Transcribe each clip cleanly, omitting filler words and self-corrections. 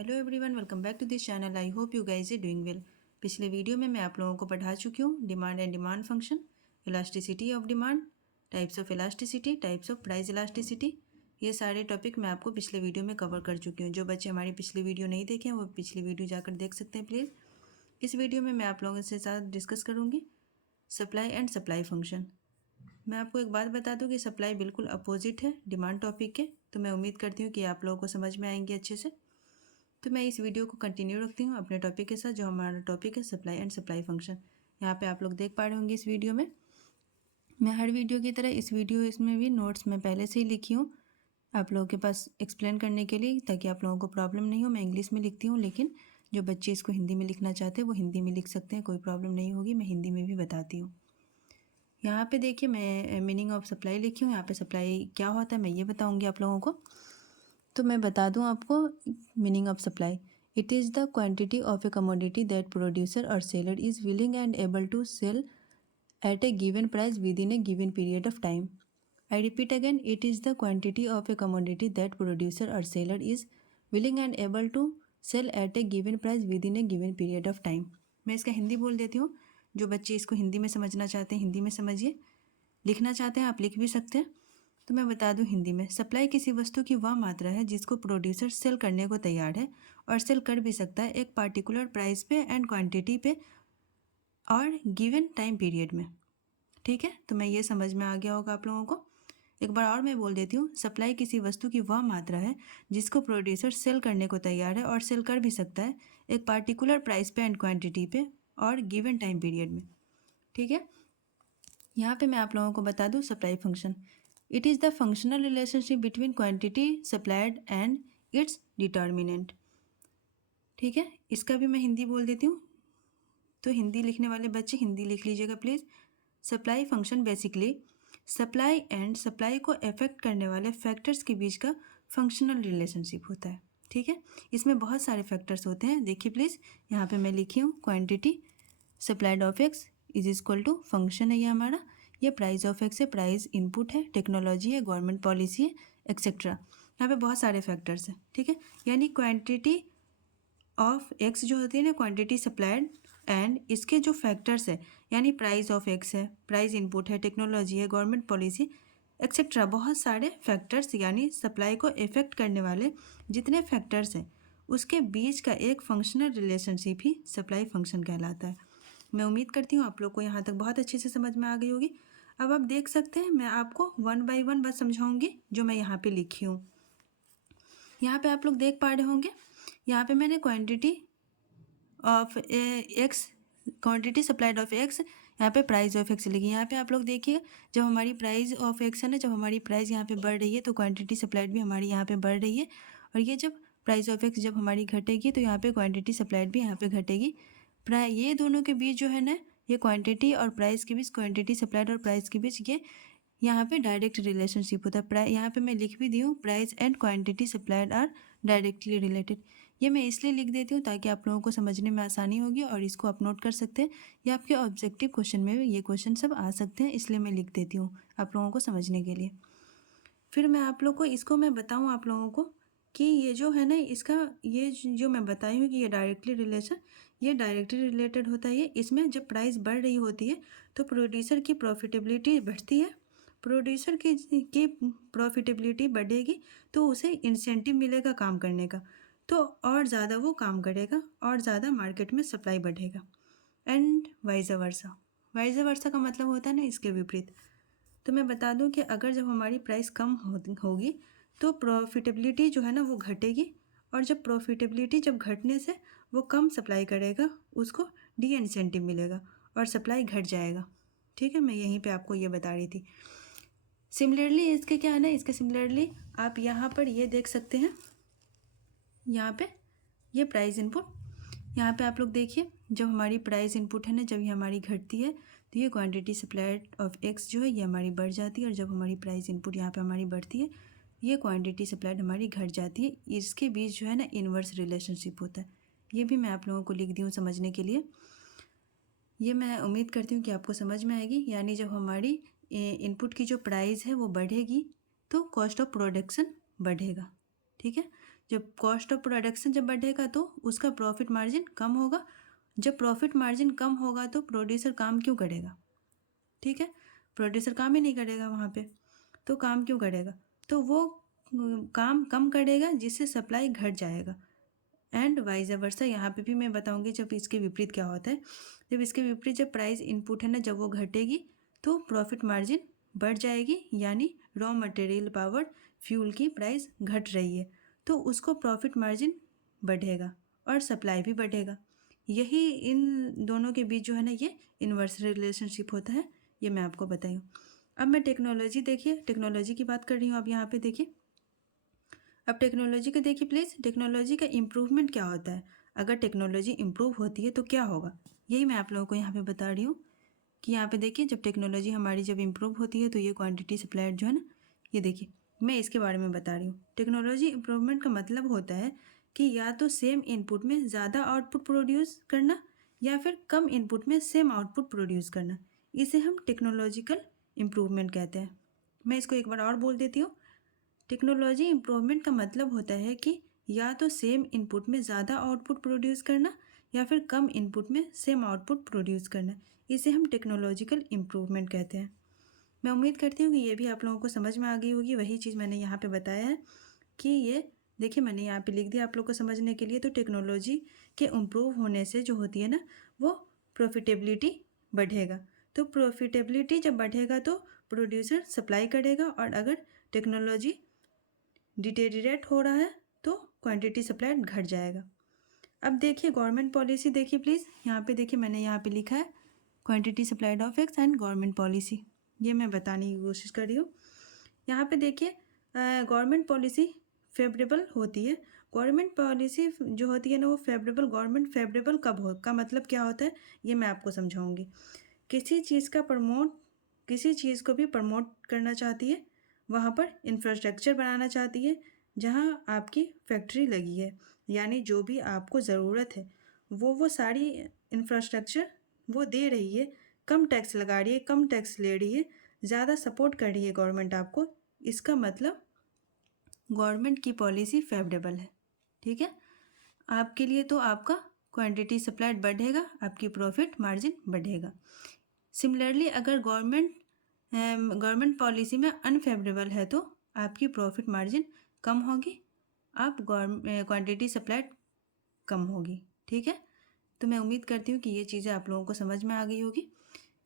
Hello everyone, welcome back to this channel. I hope you guys are doing well. पिछले video में मैं आप लोगों को पढ़ा चुकी हूँ demand and demand function, elasticity of demand, types of elasticity, types of price elasticity. ये सारे टॉपिक मैं आपको पिछले वीडियो में कवर कर चुकी हूँ। जो बच्चे हमारी पिछली वीडियो नहीं देखे हैं वो पिछली वीडियो जाकर देख सकते हैं प्लीज़। इस वीडियो में मैं आप लोगों के साथ डिस्कस करूँगी सप्लाई एंड सप्लाई फंक्शन। मैं आपको एक बात बता दूं कि सप्लाई बिल्कुल अपोजिट है डिमांड टॉपिक के, तो मैं उम्मीद करती हूँ कि आप लोगों को समझ में आएंगे अच्छे से। तो मैं इस वीडियो को कंटिन्यू रखती हूँ अपने टॉपिक के साथ, जो हमारा टॉपिक है सप्लाई एंड सप्लाई फंक्शन। यहाँ पे आप लोग देख पा रहे होंगे इस वीडियो में मैं हर वीडियो की तरह इस वीडियो इसमें भी नोट्स मैं पहले से ही लिखी हूँ आप लोगों के पास एक्सप्लेन करने के लिए, ताकि आप लोगों को प्रॉब्लम नहीं हो। मैं इंग्लिश में लिखती हूँ, लेकिन जो बच्चे इसको हिंदी में लिखना चाहते हैं वो हिंदी में लिख सकते हैं, कोई प्रॉब्लम नहीं होगी। मैं हिंदी में भी बताती हूँ। यहाँ पे देखिए मैं मीनिंग ऑफ सप्लाई लिखी हूँ। यहाँ पे सप्लाई क्या होता है मैं ये बताऊँगी आप लोगों को। तो मैं बता दूं आपको meaning of supply. It is the quantity of a commodity that producer और seller is willing and able to sell at a given price within a given period of time. I repeat again, it is the quantity of a commodity that producer or seller is willing and able to sell at a given price within a given period of time. मैं इसका हिंदी बोल देती हूँ। जो बच्चे इसको हिंदी में समझना चाहते हैं हिंदी में समझिए, लिखना चाहते हैं आप लिख भी सकते हैं। तो मैं बता दूं हिंदी में, सप्लाई किसी वस्तु की वह मात्रा है जिसको प्रोड्यूसर सेल करने को तैयार है और सेल कर भी सकता है एक पार्टिकुलर प्राइस पे एंड क्वांटिटी पे और गिवन टाइम पीरियड में। ठीक है, तो मैं ये समझ में आ गया होगा आप लोगों को। एक बार और मैं बोल देती हूँ, सप्लाई किसी वस्तु की वह मात्रा है जिसको प्रोड्यूसर सेल करने को तैयार है और सेल कर भी सकता है एक पार्टिकुलर प्राइस पे एंड क्वांटिटी पे और गिवन टाइम पीरियड में। ठीक है, यहाँ पे मैं आप लोगों को बता दूँ supply function. It is the functional relationship between quantity supplied and its determinant. ठीक है, इसका भी मैं हिंदी बोल देती हूँ, तो हिंदी लिखने वाले बच्चे हिंदी लिख लीजिएगा please. Supply function basically supply and supply को अफेक्ट करने वाले फैक्टर्स के बीच का फंक्शनल रिलेशनशिप होता है। ठीक है, इसमें बहुत सारे फैक्टर्स होते हैं। देखिए प्लीज़, यहाँ पे मैं लिखी हूँ quantity supplied of X is equal to function है ये हमारा, ये प्राइस ऑफ एक्स है, प्राइस इनपुट है, टेक्नोलॉजी है, गवर्नमेंट पॉलिसी है, एक्सेट्रा। यहाँ पे बहुत सारे फैक्टर्स हैं। ठीक है, यानी क्वांटिटी ऑफ एक्स जो होती है ना, क्वांटिटी सप्लाइड एंड इसके जो फैक्टर्स है, यानी प्राइस ऑफ एक्स है, प्राइस इनपुट है, टेक्नोलॉजी है, गवर्नमेंट पॉलिसी एक्सेट्रा, बहुत सारे फैक्टर्स यानी सप्लाई को इफेक्ट करने वाले जितने फैक्टर्स हैं उसके बीच का एक फंक्शनल रिलेशनशिप ही सप्लाई फंक्शन कहलाता है। मैं उम्मीद करती हूँ आप लोग को यहाँ तक बहुत अच्छे से समझ में आ गई होगी। अब आप देख सकते हैं मैं आपको वन बाय वन बस समझाऊंगी जो मैं यहाँ पे लिखी हूँ। यहाँ पे आप लोग देख पा रहे होंगे, यहाँ पे मैंने quantity of x, quantity supplied of x, यहाँ पे प्राइस ऑफ एक्स लिखी। यहाँ पे आप लोग देखिए, जब हमारी प्राइस ऑफ एक्स है ना, जब हमारी प्राइस यहाँ पे बढ़ रही है तो क्वांटिटी सप्लाइड भी हमारी यहाँ पे बढ़ रही है, और ये जब प्राइस ऑफ एक्स जब हमारी घटेगी तो यहाँ पे क्वांटिटी सप्लाइड भी यहाँ पे घटेगी। ये दोनों के बीच जो है ना, ये क्वांटिटी और प्राइस के बीच, क्वांटिटी सप्लाइड और प्राइस के बीच ये यहाँ पे डायरेक्ट रिलेशनशिप होता है। यहाँ पे मैं लिख भी दी हूँ, price and quantity supplied are directly related. ये मैं इसलिए लिख देती हूँ ताकि आप लोगों को समझने में आसानी होगी और इसको आप नोट कर सकते हैं, या आपके ऑब्जेक्टिव क्वेश्चन में भी ये क्वेश्चन सब आ सकते हैं, इसलिए मैं लिख देती हूँ आप लोगों को समझने के लिए। फिर मैं आप लोग को इसको मैं बताऊँ आप लोगों को कि ये जो है ना, इसका ये जो मैं बताई हूँ कि ये डायरेक्टली रिलेशन, ये डायरेक्टली रिलेटेड होता है। ये इसमें जब प्राइस बढ़ रही होती है तो प्रोड्यूसर की प्रॉफिटेबिलिटी बढ़ती है। प्रोड्यूसर की प्रॉफिटेबिलिटी बढ़ेगी तो उसे इंसेंटिव मिलेगा काम करने का, तो और ज़्यादा वो काम करेगा और ज़्यादा मार्केट में सप्लाई बढ़ेगा। And vice versa, vice versa का मतलब होता है ना इसके विपरीत। तो मैं बता दूं कि अगर जब हमारी प्राइस कम होगी तो प्रॉफिटेबिलिटी जो है ना वो घटेगी, और जब प्रॉफिटेबिलिटी जब घटने से वो कम सप्लाई करेगा उसको डी इंसेंटिव मिलेगा और सप्लाई घट जाएगा। ठीक है, मैं यहीं पे आपको ये बता रही थी। सिमिलरली इसके क्या है ना, इसके सिमिलरली आप यहाँ पर ये देख सकते हैं, यहाँ पे ये प्राइस इनपुट, यहाँ पे आप लोग देखिए, जब हमारी प्राइस इनपुट है ना, जब ये हमारी घटती है तो ये क्वांटिटी सप्लाइड ऑफ एक्स जो है ये हमारी बढ़ जाती है, और जब हमारी प्राइस इनपुट यहाँ पे हमारी बढ़ती है ये क्वांटिटी सप्लाइड हमारी घट जाती है। इसके बीच जो है ना इन्वर्स रिलेशनशिप होता है। ये भी मैं आप लोगों को लिख दी हूँ समझने के लिए। ये मैं उम्मीद करती हूँ कि आपको समझ में आएगी। यानी जब हमारी इनपुट की जो प्राइस है वो बढ़ेगी तो कॉस्ट ऑफ प्रोडक्शन बढ़ेगा। ठीक है, जब कॉस्ट ऑफ प्रोडक्शन जब बढ़ेगा तो उसका प्रॉफिट मार्जिन कम होगा। जब प्रॉफिट मार्जिन कम होगा तो प्रोड्यूसर काम क्यों करेगा? ठीक है, प्रोड्यूसर काम ही नहीं करेगा वहाँ पे, तो काम क्यों करेगा? तो वो काम कम करेगा जिससे सप्लाई घट जाएगा। एंड वाइज वर्सा यहाँ पे भी मैं बताऊँगी जब इसके विपरीत क्या होता है। जब इसके विपरीत जब प्राइस इनपुट है ना, जब वो घटेगी तो प्रॉफिट मार्जिन बढ़ जाएगी, यानी रॉ मटेरियल पावर फ्यूल की प्राइस घट रही है तो उसको प्रॉफिट मार्जिन बढ़ेगा और सप्लाई भी बढ़ेगा। यही इन दोनों के बीच जो है ना, ये इन्वर्स रिलेशनशिप होता है, ये मैं आपको बताई हूँ। अब मैं टेक्नोलॉजी, देखिए टेक्नोलॉजी की बात कर रही हूँ। अब यहाँ पे देखिए, अब टेक्नोलॉजी का देखिए प्लीज़, टेक्नोलॉजी का इम्प्रूवमेंट क्या होता है। अगर टेक्नोलॉजी इम्प्रूव होती है तो क्या होगा, यही मैं आप लोगों को यहाँ पे बता रही हूँ कि यहाँ पे देखिए जब टेक्नोलॉजी हमारी जब इम्प्रूव होती है तो ये क्वांटिटी सप्लाइड जो है ना, ये देखिए मैं इसके बारे में बता रही हूँ। टेक्नोलॉजी इम्प्रूवमेंट का मतलब होता है कि या तो सेम इनपुट में ज़्यादा आउटपुट प्रोड्यूस करना या फिर कम इनपुट में सेम आउटपुट प्रोड्यूस करना, इसे हम टेक्नोलॉजिकल इम्प्रूवमेंट कहते हैं। मैं इसको एक बार और बोल देती हूँ। टेक्नोलॉजी इम्प्रूवमेंट का मतलब होता है कि या तो सेम इनपुट में ज़्यादा आउटपुट प्रोड्यूस करना या फिर कम इनपुट में सेम आउटपुट प्रोड्यूस करना, इसे हम टेक्नोलॉजिकल इम्प्रूवमेंट कहते हैं। मैं उम्मीद करती हूँ कि ये भी आप लोगों को समझ में आ गई होगी। वही चीज़ मैंने यहाँ पे बताया है कि ये देखिए मैंने यहाँ पे लिख दिया आप लोग को समझने के लिए। तो टेक्नोलॉजी के इम्प्रूव होने से जो होती है ना, वो प्रॉफिटेबिलिटी बढ़ेगा। तो प्रॉफिटेबिलिटी जब बढ़ेगा तो प्रोड्यूसर सप्लाई करेगा, और अगर टेक्नोलॉजी डिटेरिएट हो रहा है तो क्वांटिटी सप्लाइड घट जाएगा। अब देखिए गवर्नमेंट पॉलिसी, देखिए प्लीज़ यहाँ पे देखिए मैंने यहाँ पे लिखा है quantity supplied of x and government policy, ये मैं बताने की कोशिश कर रही हूँ। यहाँ पे देखिए गवर्नमेंट पॉलिसी फेवरेबल होती है। गवर्नमेंट पॉलिसी जो होती है ना, वो फेवरेबल, गवर्नमेंट फेवरेबल कब हो का मतलब क्या होता है, ये मैं आपको समझाऊंगी। किसी चीज़ को भी प्रमोट करना चाहती है, वहाँ पर इंफ्रास्ट्रक्चर बनाना चाहती है जहाँ आपकी फैक्ट्री लगी है, यानी जो भी आपको ज़रूरत है वो सारी इंफ्रास्ट्रक्चर वो दे रही है, कम टैक्स लगा रही है, कम टैक्स ले रही है, ज़्यादा सपोर्ट कर रही है गवर्नमेंट आपको, इसका मतलब गवर्नमेंट की पॉलिसी फेवरेबल है। ठीक है, आपके लिए तो आपका क्वांटिटी सप्लाइड बढ़ेगा, आपकी प्रॉफिट मार्जिन बढ़ेगा। सिमिलरली अगर गवर्नमेंट पॉलिसी में अनफेवरेबल है तो आपकी प्रॉफिट मार्जिन कम होगी, आप क्वांटिटी सप्लाइड कम होगी। ठीक है, तो मैं उम्मीद करती हूँ कि ये चीज़ें आप लोगों को समझ में आ गई होगी,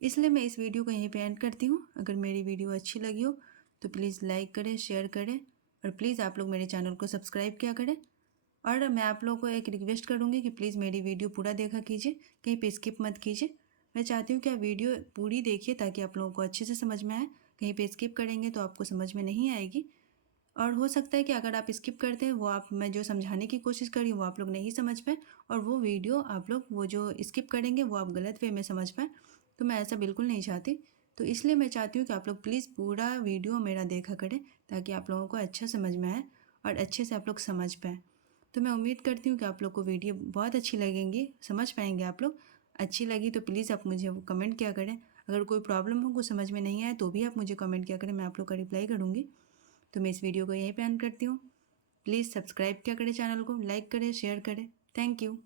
इसलिए मैं इस वीडियो को यहीं पे एंड करती हूँ। अगर मेरी वीडियो अच्छी लगी हो तो प्लीज़ लाइक करें, शेयर करें, और प्लीज़ आप लोग मेरे चैनल को सब्सक्राइब किया करें। और मैं आप लोगों को एक रिक्वेस्ट करूँगी कि प्लीज़ मेरी वीडियो पूरा देखा कीजिए, कहीं पे स्किप मत कीजिए। मैं चाहती हूँ कि आप वीडियो पूरी देखिए ताकि आप लोगों को अच्छे से समझ में आए। कहीं पे स्किप करेंगे तो आपको समझ में नहीं आएगी, और हो सकता है कि अगर आप स्किप करते हैं मैं जो समझाने की कोशिश कर रही हूँ वो आप लोग नहीं समझ पाए, और वो वीडियो आप लोग वो जो स्किप करेंगे वो आप गलत वे में समझ पाए, तो मैं ऐसा बिल्कुल नहीं चाहती। तो इसलिए मैं चाहती हूँ कि आप लोग प्लीज़ पूरा वीडियो मेरा देखा करें ताकि आप लोगों को अच्छा समझ में आए और अच्छे से आप लोग समझ पाएँ। तो मैं उम्मीद करती हूँ कि आप लोग को वीडियो बहुत अच्छी लगेंगी, समझ पाएंगे आप लोग। अच्छी लगी तो प्लीज़ आप मुझे कमेंट किया करें। अगर कोई प्रॉब्लम हो, कुछ समझ में नहीं आए तो भी आप मुझे कमेंट किया करें, मैं आप लोग का रिप्लाई करूँगी। तो मैं इस वीडियो को यहीं पे एंड करती हूँ। प्लीज़ सब्सक्राइब किया करें चैनल को, लाइक करें, शेयर करें। Thank you.